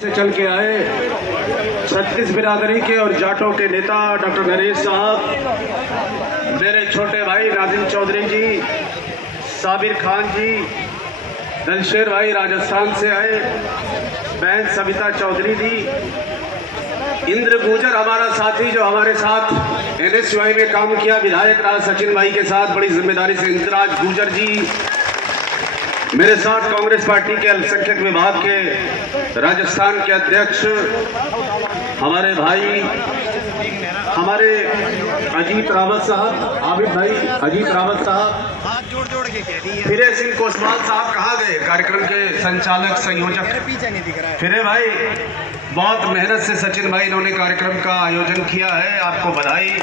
से चल के आए छत्तीस बिरादरी के और जाटों के नेता डॉक्टर नरेश साहब, मेरे छोटे भाई नाजिम चौधरी जी, साबिर खान जी, दलशेर भाई राजस्थान से आए, बहन सविता चौधरी जी, इंद्र गुजर हमारा साथी जो हमारे साथ NSY में काम किया, विधायक राज सचिन भाई के साथ बड़ी जिम्मेदारी से इंद्राज गुजर जी, मेरे साथ कांग्रेस पार्टी के अल्पसंख्यक विभाग के राजस्थान के अध्यक्ष हमारे भाई हमारे अजीत रावत साहब, आबिद भाई अजीत रावत साहब, हाथ जोड़ के कह रही है। फिरे सिंह कोसवाल साहब कहाँ गए, कार्यक्रम के संचालक संयोजक पीछे नहीं दिख रहा है। फिरे भाई, बहुत मेहनत से सचिन भाई इन्होंने कार्यक्रम का आयोजन किया है, आपको बधाई।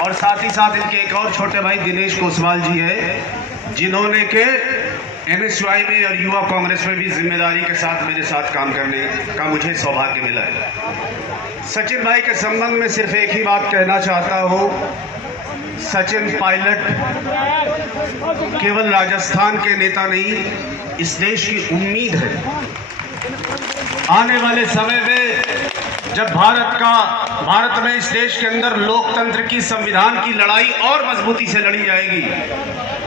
और साथ ही साथ इनके एक और छोटे भाई दिनेश कोसवाल जी है, जिन्होंने के NSY में और युवा कांग्रेस में भी जिम्मेदारी के साथ मेरे साथ काम करने का मुझे सौभाग्य मिला है। सचिन भाई के संबंध में सिर्फ एक ही बात कहना चाहता हूँ, सचिन पायलट केवल राजस्थान के नेता नहीं, इस देश की उम्मीद है। आने वाले समय में जब भारत में इस देश के अंदर लोकतंत्र की, संविधान की लड़ाई और मजबूती से लड़ी जाएगी,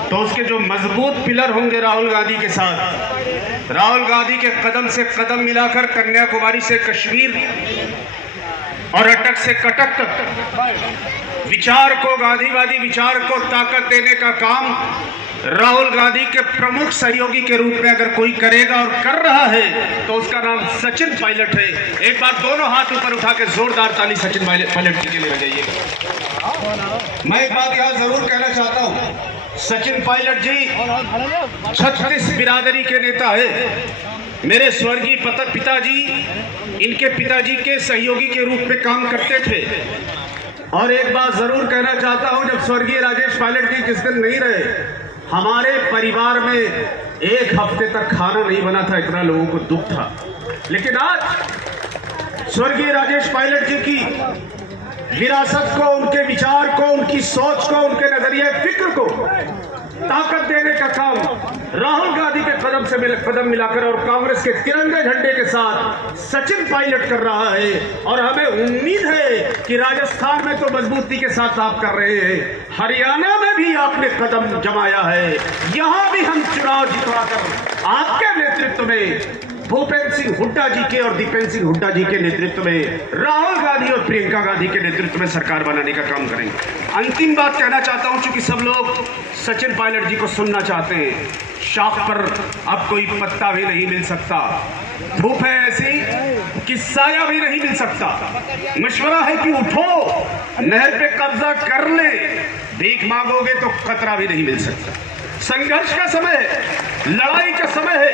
तो उसके जो मजबूत पिलर होंगे राहुल गांधी के साथ, राहुल गांधी के कदम से कदम मिलाकर कन्याकुमारी से कश्मीर और अटक से कटक तक विचार को, गांधीवादी विचार को ताकत देने का काम राहुल गांधी के प्रमुख सहयोगी के रूप में अगर कोई करेगा और कर रहा है तो उसका नाम सचिन पायलट है। एक बार दोनों हाथ ऊपर उठा के जोरदार ताली सचिन पायलट जी के लिए बजाइए। मैं एक बात यहाँ जरूर कहना चाहता हूँ, सचिन पायलट जी 36 बिरादरी के नेता है। मेरे स्वर्गीय पिताजी इनके पिताजी के सहयोगी के रूप में काम करते थे। और एक बात जरूर कहना चाहता हूं, जब स्वर्गीय राजेश पायलट जी जिस दिन नहीं रहे, हमारे परिवार में एक हफ्ते तक खाना नहीं बना था, इतना लोगों को दुख था। लेकिन आज स्वर्गीय राजेश पायलट जी की विरासत को, उनके विचार को, उनकी सोच को, उनके नजरिए फिक्र को ताकत देने का काम राहुल गांधी के कदम से कदम मिलाकर और कांग्रेस के तिरंगे झंडे के साथ सचिन पायलट कर रहा है। और हमें उम्मीद है कि राजस्थान में तो मजबूती के साथ आप कर रहे हैं, हरियाणा में भी आपने कदम जमाया है, यहां भी हम चुनाव जितवाकर आपके नेतृत्व में, भूपेंद्र सिंह हुड्डा जी के और दीपेंद्र सिंह हुड्डा जी के नेतृत्व में, राहुल गांधी और प्रियंका गांधी के नेतृत्व में सरकार बनाने का काम करेंगे। अंतिम बात कहना चाहता हूं, चूंकि सब लोग सचिन पायलट जी को सुनना चाहते हैं, शाख पर अब कोई पत्ता भी नहीं मिल सकता, धूप है ऐसी कि साया भी नहीं मिल सकता। मशवरा है कि उठो, नहर पे कब्जा कर ले, भीख मांगोगे तो खतरा भी नहीं मिल सकता। संघर्ष का समय है, लड़ाई का समय है।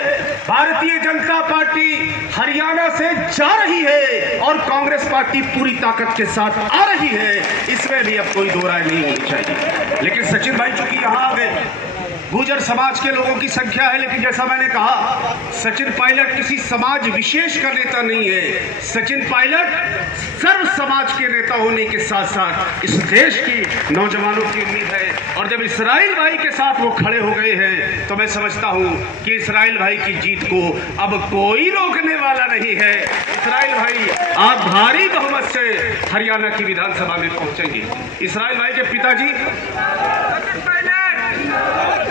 भारतीय जनता पार्टी हरियाणा से जा रही है और कांग्रेस पार्टी पूरी ताकत के साथ आ रही है, इसमें भी अब कोई दो राय नहीं होनी चाहिए। लेकिन सचिन भाई चूंकि यहां आ गए, गुर्जर समाज के लोगों की संख्या है, लेकिन जैसा मैंने कहा, सचिन पायलट किसी समाज विशेष का नेता नहीं है। सचिन पायलट सर्व समाज के नेता होने के साथ साथ इस देश की नौजवानों की उम्मीद है। और जब इसराइल भाई के साथ वो खड़े हो गए हैं, तो मैं समझता हूं कि इसराइल भाई की जीत को अब कोई रोकने वाला नहीं है। इसराइल भाई आप भारी बहुमत से हरियाणा की विधानसभा में पहुंचेंगे। इसराइल भाई के पिताजी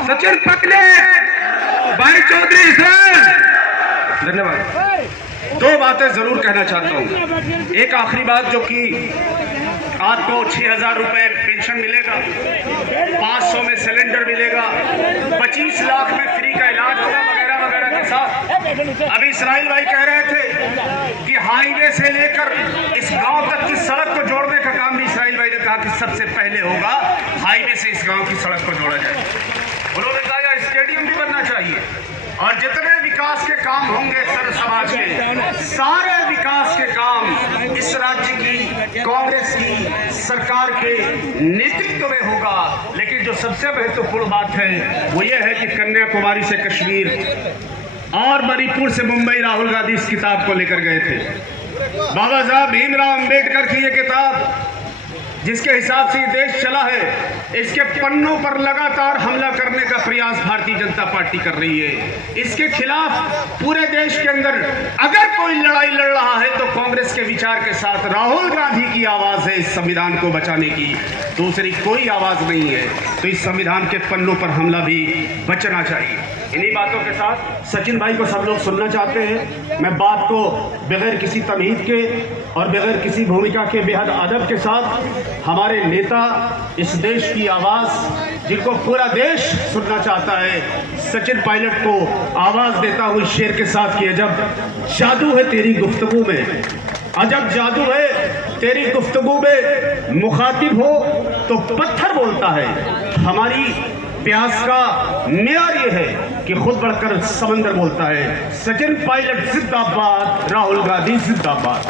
सचिन पायलट भाई चौधरी सर, धन्यवाद। दो बातें जरूर कहना चाहता हूं। एक आखिरी बात, जो कि आपको 6000 रुपए पेंशन मिलेगा, 500 में सिलेंडर मिलेगा, 25 लाख में फ्री का इलाज होगा, वगैरह वगैरह के साथ। अभी इसराइल भाई कह रहे थे कि हाईवे से लेकर इस गांव तक की सड़क को जोड़ने का काम भी इसराइल भाई ने कहा कि सबसे पहले होगा, हाईवे से इस गांव की सड़क को जोड़ा जाए। उन्होंने कहा स्टेडियम भी बनना चाहिए, और जितने विकास के काम होंगे सर्व समाज के, सारे विकास के काम इस राज्य की कांग्रेस की सरकार के नेतृत्व में होगा। लेकिन जो सबसे महत्वपूर्ण बात है वो ये है कि कन्याकुमारी से कश्मीर और मणिपुर से मुंबई राहुल गांधी इस किताब को लेकर गए थे। बाबा साहब भीमराव अंबेडकर की ये किताब जिसके हिसाब से देश चला है, इसके पन्नों पर लगातार हमला करने का प्रयास भारतीय जनता पार्टी कर रही है। इसके खिलाफ पूरे देश के अंदर अगर कोई लड़ाई कांग्रेस के विचार के साथ राहुल गांधी की आवाज है इस संविधान को बचाने की, दूसरी कोई आवाज नहीं है। तो इस संविधान के पन्नों पर हमला भी बचना चाहिए। इन्हीं बातों के साथ सचिन भाई को सब लोग सुनना चाहते हैं। मैं बात को बगैर किसी तमहीद के और बगैर किसी भूमिका के बेहद अदब के साथ हमारे नेता, इस देश की आवाज़ जिनको पूरा देश सुनना चाहता है, सचिन पायलट को आवाज़ देता हुई शेर के साथ कि अजब जादू है तेरी गुफ्तगू में, अजब जादू है तेरी गुफ्तगू में, मुखातिब हो तो पत्थर बोलता है। हमारी प्यास का मेयार ये है कि खुद बढ़कर समंदर बोलता है। सचिन पायलट जिंदाबाद, राहुल गांधी जिंदाबाद।